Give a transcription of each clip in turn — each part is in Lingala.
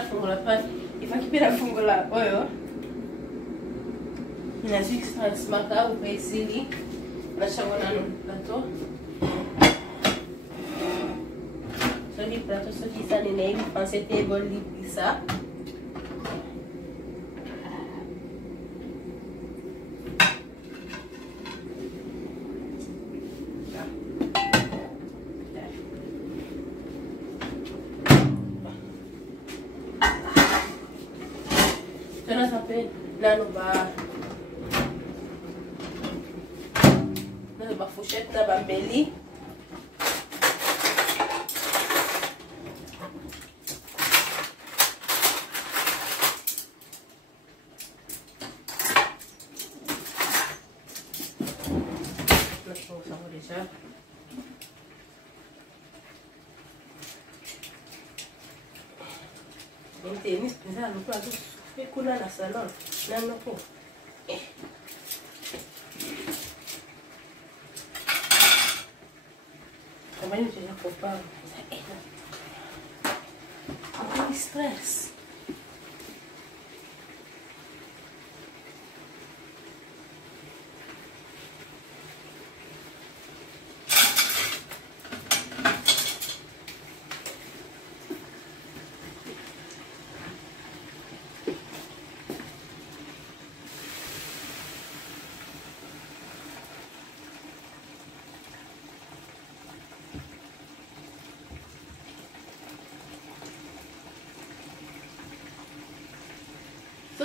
na fungula pan ifakipira fungula oyo inazidi smaka upesili na changona no plato so di plato so di sa nene hivi pense table di pizza nano ba fourchette na ba mbeli tenis pensar no prato kuna na salon nano po também eu já comprava tem estresse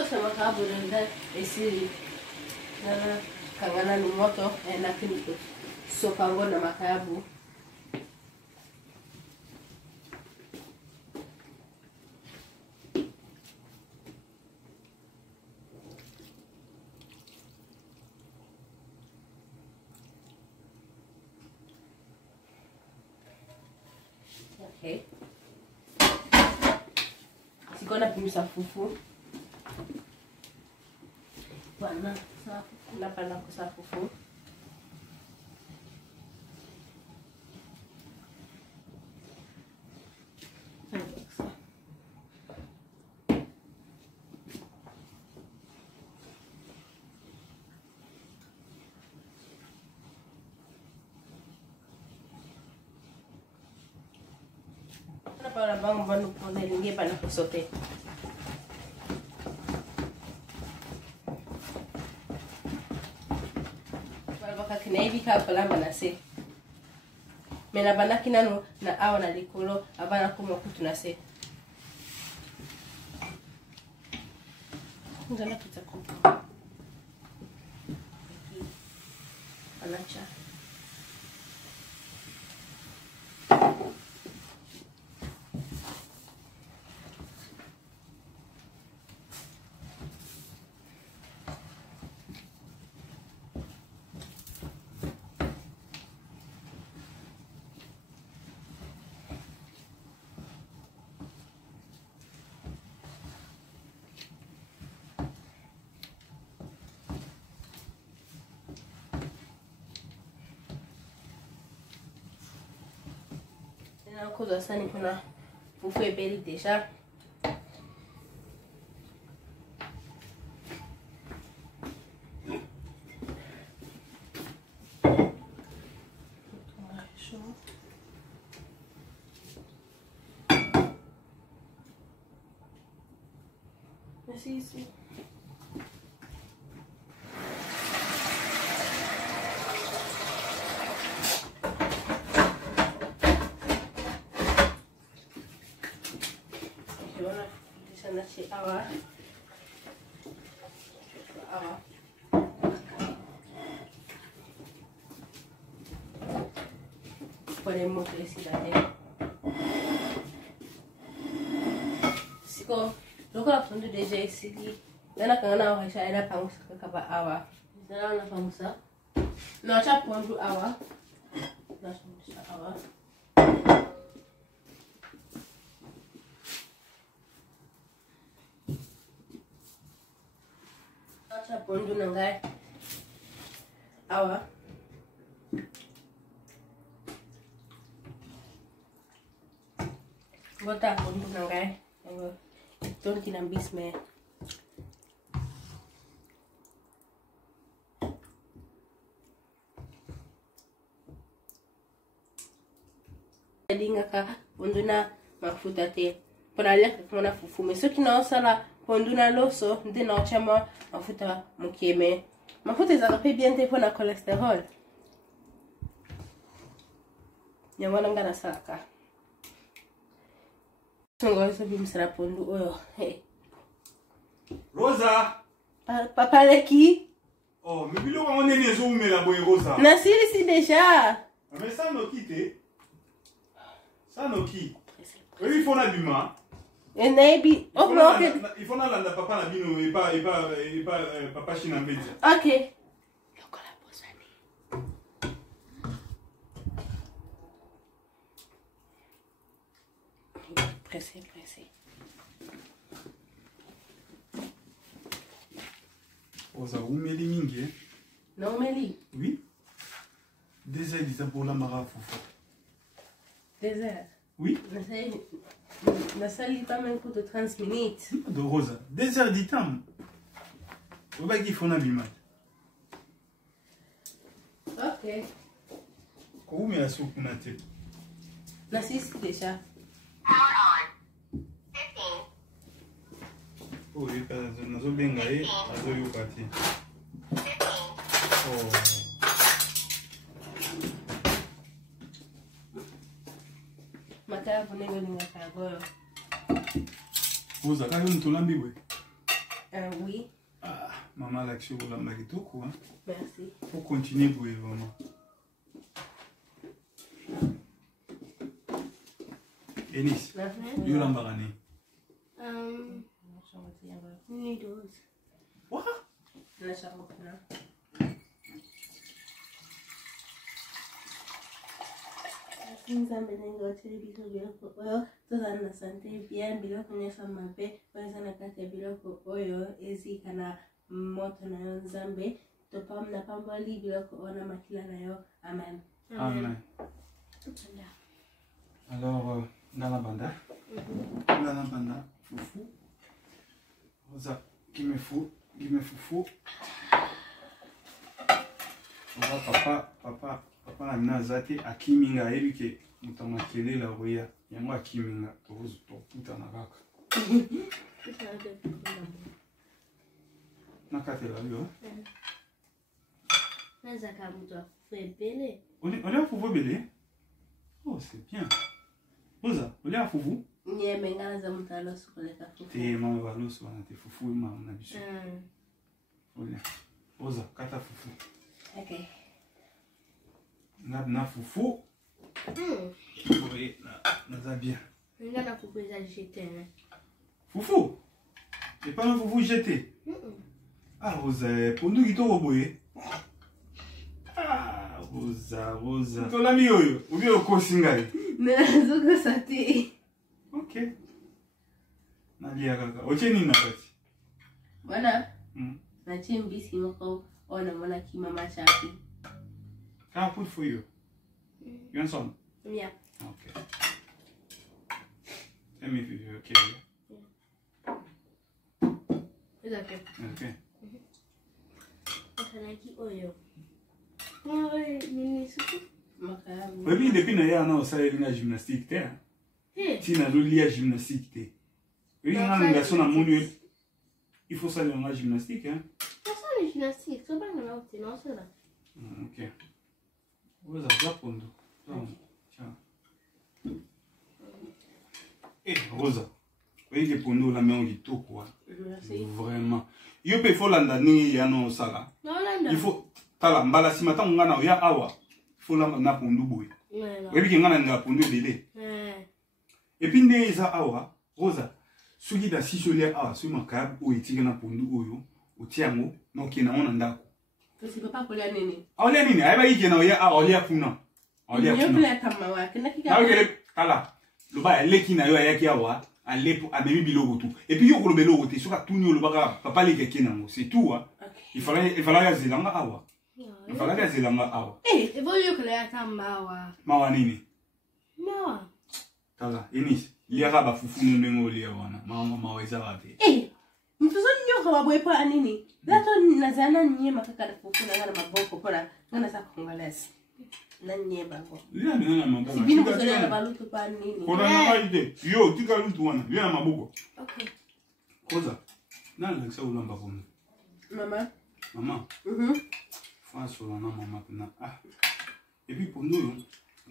so makabu nenda esiri nana kangana ni moto na kinito so kango na makabu okay sikona pimisa fufu Bana, napenda kusa fufu. Para bang poner lingi para kusote. Na hivi kala banase mena banaki nano na awa na likolo abana kuma kutu na se ngana kitako anacha Coisa assim, kuna fufu ebeli déjà. Assim, sim. Awa. Ponemos esse daí. Siko, logo a fundo de esse aqui. Dana kana wa sha ina pangusa kaba awa. Dana na pangusa. No cha pondu awa. Na cha awa. Cha pondu nangai awa bota pondu nangai Don't in ambis me. Dinga ka ponduna mafuta te. Pona kuna fufu. Me so kina osala ponduna loso nde na ochama mafuta mukieme. Mafuta za kape bien te pona cholesterol. Nyamwana ngana saka. Ngoja bimsara pondu oyo. Hey. Rosa. Papa Leki. Oh, mais bilo on est les hommes la boy Rosa. Na si déjà. Mais ça no quitte. Ça no qui. Oui, il faut na bima. Et maybe oh non, il faut na la papa na bino et pas papa china mbedi. OK. Pressé. Rosa, où met les mingi? Non, Mélie. Oui. Déjà, ils ont pour la mara foufou. Désert. Oui. La salle n'est pas même pour de 30 minutes. De Rosa. Désert du temps. On va qu'il faut na bima. OK. Où met la soupe na te? Na si déjà. Oh, il y a un bengaï, un yopati. Oh. Makara bonengo ni ngakagoyo. Rosa, quand même tout l'ambi, Oui. Ah, maman l'a que vous l'avez tout quoi. Merci. Faut continuer pour vraiment. Enis, you l'embarrané. Noodles. What? Nzambe nengo tiri biloko oyo tozala na sante bien biloko nyonso mabe oyo eza na kati ya biloko oyo ezika na moto na yo nzambe napamboli biloko oyo na makila na yo amen. Amen. Alors, dans la banda, foufou. Rosa, qui me fout, foufou. Papa na mina zate akiminga elike mutamakele la roya. Yango akiminga tozo puta na kaka. Nakatela yo. Nazaka muto febele. On est à foufou belé. Oh, c'est bien. Rosa, on est à foufou. Nyeme ngana mutalo sukoleka fufu. Te mama baloso na te foufou mama na biso. Olha. Rosa, kata foufou. OK. Na foufou. Oui, na bien. Ngana kukweza jeter. Foufou. Et pas un foufou jeté. Ah, Rosa, pour nous qui t'ont boyé. Ah, Rosa. Ton ami oyo, ou bien au kosingai. Nazoka sate. OK. Nalia kaka. Oche nini nakati? Bwana. Na chimbisi moko ona mona kimama chapi. Can I put for you? You want some? Yeah. Okay. Let me feel you, okay? It's okay. Okay. Osanaki oyo. Oh, nini suku? Makamu. Oui, depuis na ya na osala na gymnastique te. Si na lia gymnastique te. Oui, on a un garçon à mon lieu. Il faut saluer la gymnastique, hein? Ça c'est gymnastique, c'est pas grave, c'est non ça là. Ok. Vous avez répondu. Tiens. Eh, Rosa. Oui, que pour nous la main qui tout quoi. Merci. Vraiment. Il faut l'andani ya no sala. Non, là. Il faut tala mbala si mata ngana ya awa. Il faut la na pondu boy. Oui, que ngana na pondu délé. Et puis neza awa, Rosa. Sugi da si solia awa, su makab o itika na pondu oyo, o tiango, no kina ona ndako. Kasi papa kolia nini? Olia nini? Aiba ike na oya olia kuna. Olia kuna. Nyopela kama wake na kika. Na okele kala. Loba leki na yo ayaki awa, alepo amemi biloko tout. Et puis yo ko lobelo te soka tuni loba papa leke kenango, c'est tout hein. Il fallait ya zelanga awa. Il fallait ya zelanga awa. Eh, evoluyo kala ya tamba wa. Mawa nini? Mawa. Kala, Enis. liaka ba fufu nungo lia wana maweza wate mtuzo nyoka wabwepa anini lato nazana nyema kaka fufu na ngana maboko pora ngana sa kongolesi na nyeba ngo lia ngana maboko sibini kusole na balutu pa nini kona na ide yo tika lutu wana lia maboko okay koza nani nakisa ulamba kono mama François na mama na et puis pour nous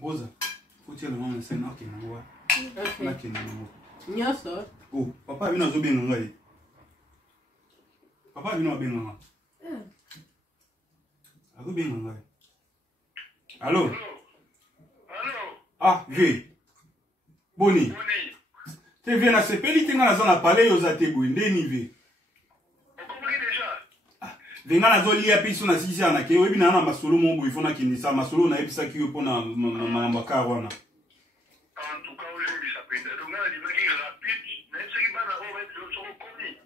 Rosa faut dire le nom c'est na ke na wa na ke na wa nyoso oh papa vient zo benga ngai papa vient benga ngai azo benga ngai allô ah vi boni te viens na sepeli tinga na zona parler yo za te boinde ni vi venga na zo lia piso na sisi ana ke webi na na masolo mo bo ifona kinisa masolo na episa ki yo pona mambaka wana en tout cas ole bisa penda donc na di bagi rapide na seki bana o webi zo komi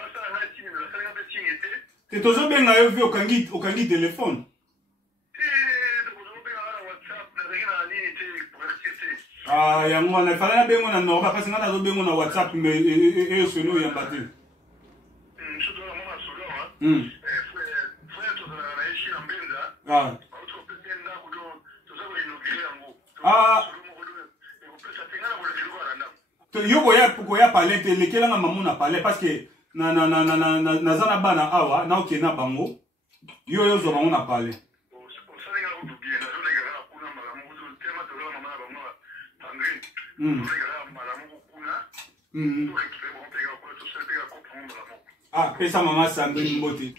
basa na tini la sala be tingete te tozo benga yo vi okangi telefone donc zo benga na WhatsApp na zina ni te pour yango na fala na bengo na no ba kasi ngana zo bengo na WhatsApp me e sono ya batel yoko ya parler te lekela nga mamu na parler parce que na zana bana awa na okena bango yo zo bango na parler pesa mama Sandrine Mbote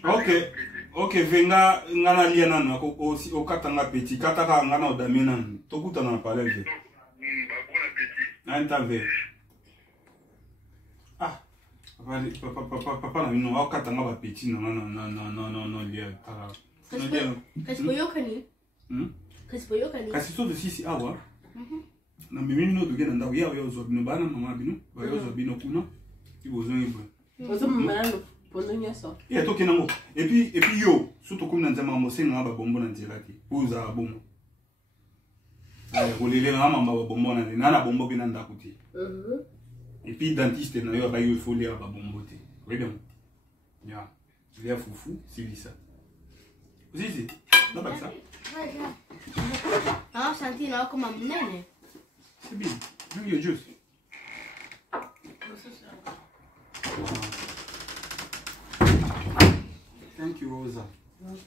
ok venga ngana lia nanu o katanga petit kataka ngana odamina tokuta na parler ve anta ve papa na bino o katanga ba petit no lia kasi boyokani kasi so de sisi awa na mimi no dogena ndawo ya zo bino bana mama bino ba yo zo bino kuna ibozongi bo ozo mmanano pondo nyaso ya toke nango et puis yo surtout comme nanzama mosenga ba bombo na nzela ti uza bombo kolele na mama ba bombo na bombo bina ndakuti et puis dentiste na yo ba yo folie ba bombo ti oui bien ya il y a foufou c'est ça zizi na ba ça senti na kama mnene c'est bien you just thank you Rosa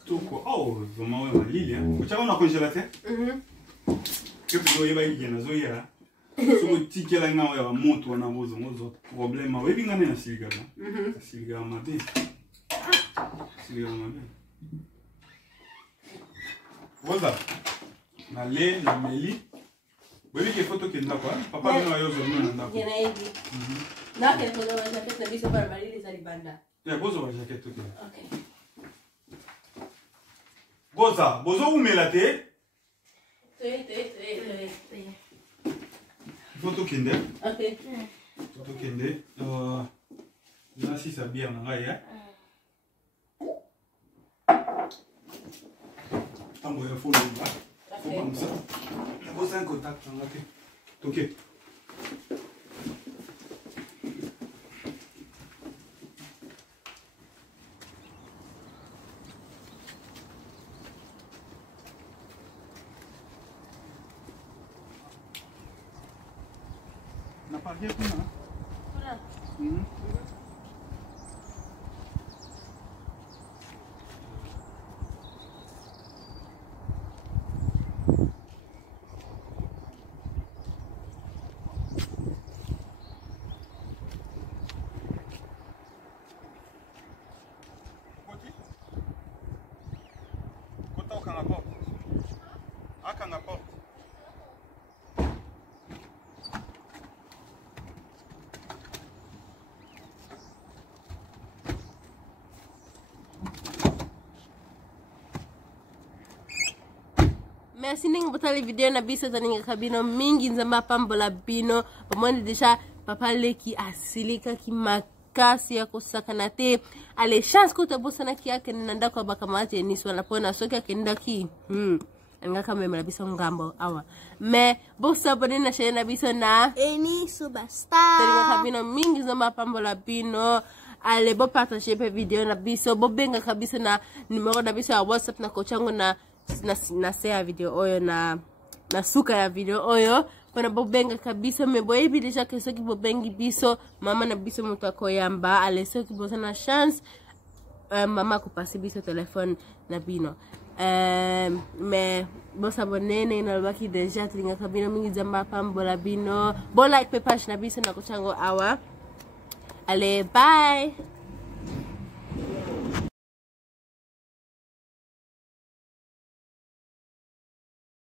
toko vraiment ouais Lilia ucha na congélateur que vous yeba yena zo ya so tikela ngawe wa moto na ngozo problème webi ngane na siliga na siliga mabe Rosa na le na meli webi ke photo ke ndako papa na yo zo na ndako yena hivi na ke tozo wa jacket na biso para malili za libanda ya bozo wa jacket okay okay bozo umela te photo kende okay photo kende na si sabia na ngai tambo ya follow ba comme ça vous en contact en OK OK na parquet kuna merci ninga botali video na biso taninga kabino mingi nzamba pambola bino omoni deja papa leki asilika ki makasi ya kosakana te ale chance ko tabosana ki yake nanda kwa bakamate ni swala pona soki akenda ki nga kamemela biso ngambo awa me bosabone na chaîne na biso na Eni Superstar telinga kabino mingi zoma pambola bino ale bo partager pe video na biso bo benga kabisa na numero na biso ya WhatsApp na kochango na share video oyo na suka ya video oyo pona bo benga kabisa me boye bi deja ke soki bo bengi biso mama na biso muto akoyamba ale soki bo na chance mama ko passer biso téléphone na bino mais bo s'abonner na baki deja telinga kabino mingi zamba pambola bino bo like pe page na biso na kochango awa allez bye.